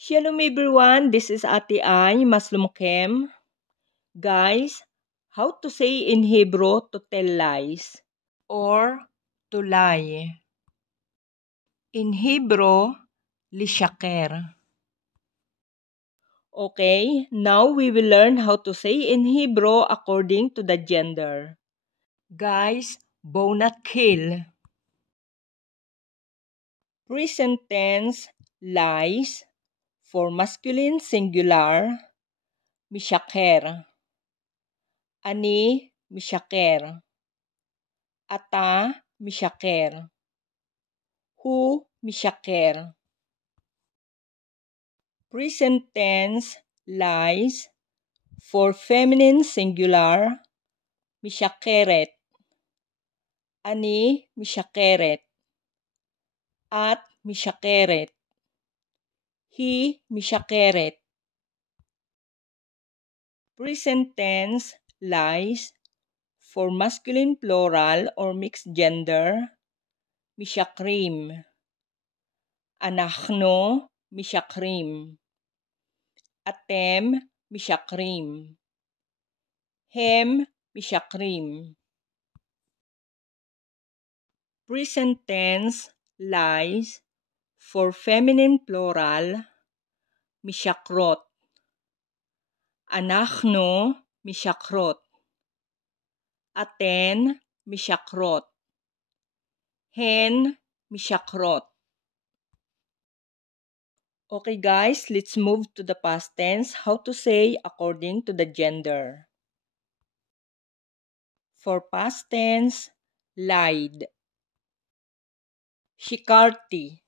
Shalom everyone, this is Ate Ay Maslumkem. Guys, how to say in Hebrew to tell lies or to lie? In Hebrew, lishaker. Okay, now we will learn how to say in Hebrew according to the gender. Guys, bow not kill. Present tense, lies. For masculine singular, mishaker. Ani, mishaker. Ata, mishaker. Hu, mishaker. Present tense, lies. For feminine singular, mishakeret. Ani, mishakeret. At, mishakeret. Hi, mishakeret. Present tense, lies. For masculine plural or mixed gender, mishakrim. Anachno, mishakrim. Atem, mishakrim. Hem, mishakrim. Present tense, lies. For feminine plural, mishakrot. Anachno, mishakrot. Aten, mishakrot. Hen, mishakrot. Okay guys, let's move to the past tense, how to say according to the gender. For past tense, lied. Shikarti.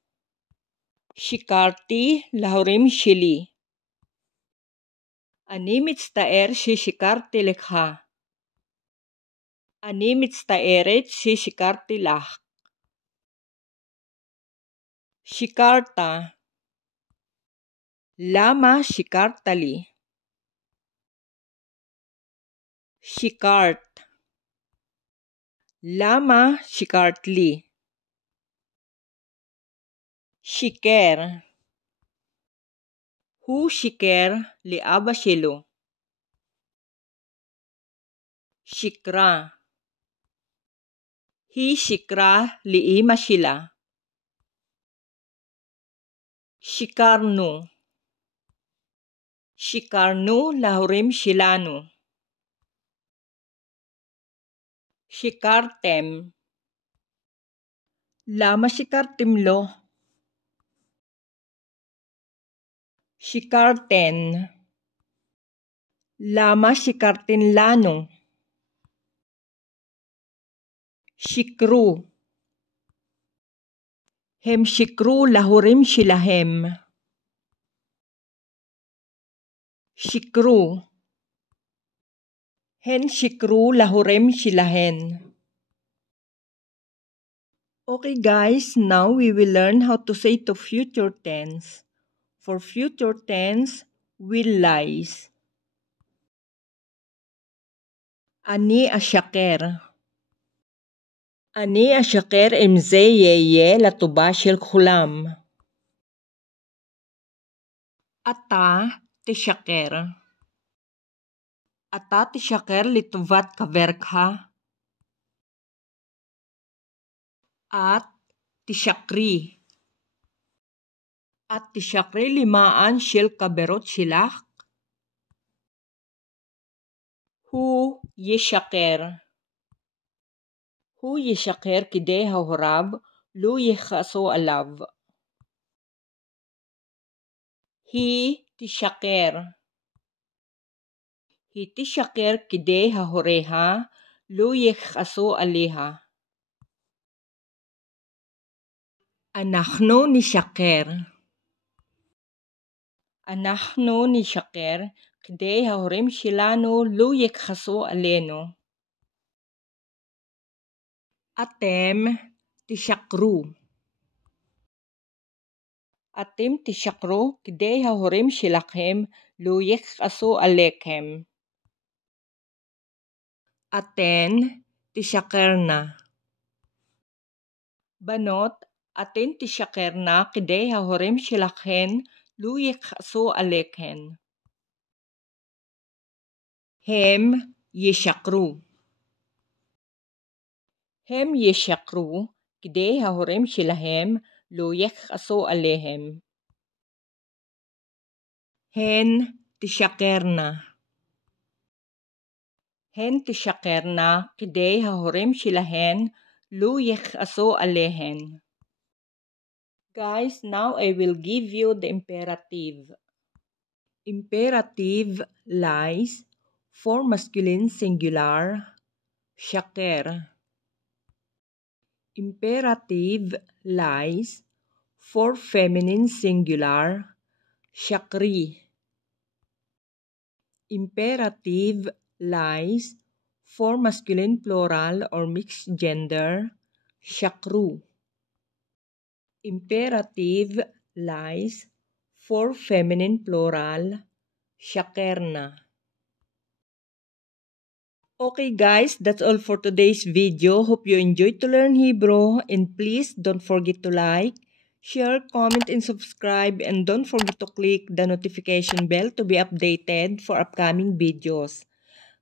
Shikarti lahurim shili. Ani mitztaer shikarti lekha. Ani mitztaeret shikarti lach. Shikarta. Lama shikartali. Shikart. Lama shikartli. Shiker. Hu shiker li aba shelo. Shikra. Hi shikra li ima shila. Shikarnu. Shikarnu lahurim shilanu. Shikartem. Lama shikartimlo. Shikarten. Lama shikartinlano. Shikru. Hem shikru lahurim shilahem. Shikru. Hen shikru lahurim shilahen. Okay guys, now we will learn how to say to future tense. For future tense, will lies. Ani ashaker. Ani ashaker imze yeye latuba shel kulam. Ata tishaker. Ata tishaker lituvat kaverkha. At tishakri. At tishakri limaan shel kaberot shilach. Hu yeshaker. Hu yeshaker kidei hahorab lo yekhaso alav. Hi tishaker. Hi tishaker kidei hahoreha lo yekhaso aleha. Anachno nishaker. Anachno nishaker kidei hahorim shilano lo yekhaso aleno. Atem tishakru. Atem tishakru kidei hahorim shilachem lo yekhaso alekem. Aten tishakerna. Banot, aten tishakerna kidei hahorim shilachem Lu yakhaso alekhen. Hem yeshakru. Hem yeshakru, kidei hahorem shilahem, lo yakhaso alehem. Hen tishakerna. Hen tishakerna, kidei hahorem shilahen, lo yakhaso alehen. Guys, now I will give you the imperative. Imperative lies for masculine singular, shaker. Imperative lies for feminine singular, shakri. Imperative lies for masculine plural or mixed gender, shakru. Imperative lies for feminine plural, shakerna. Okay guys, that's all for today's video. Hope you enjoyed to learn Hebrew, and please don't forget to like, share, comment, and subscribe, and don't forget to click the notification bell to be updated for upcoming videos.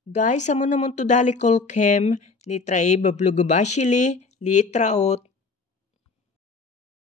Guys, amo naman to dali kolkem ni trae bablugubashili litraot